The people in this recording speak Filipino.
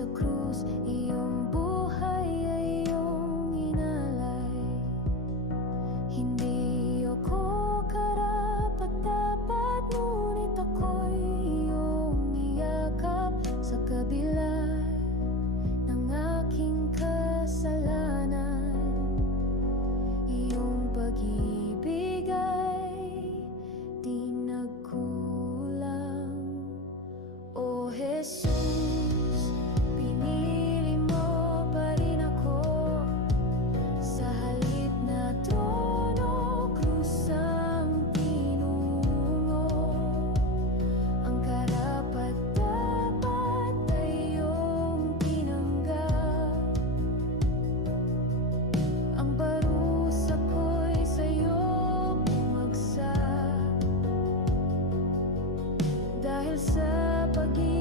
so cruel sa pag-ibig.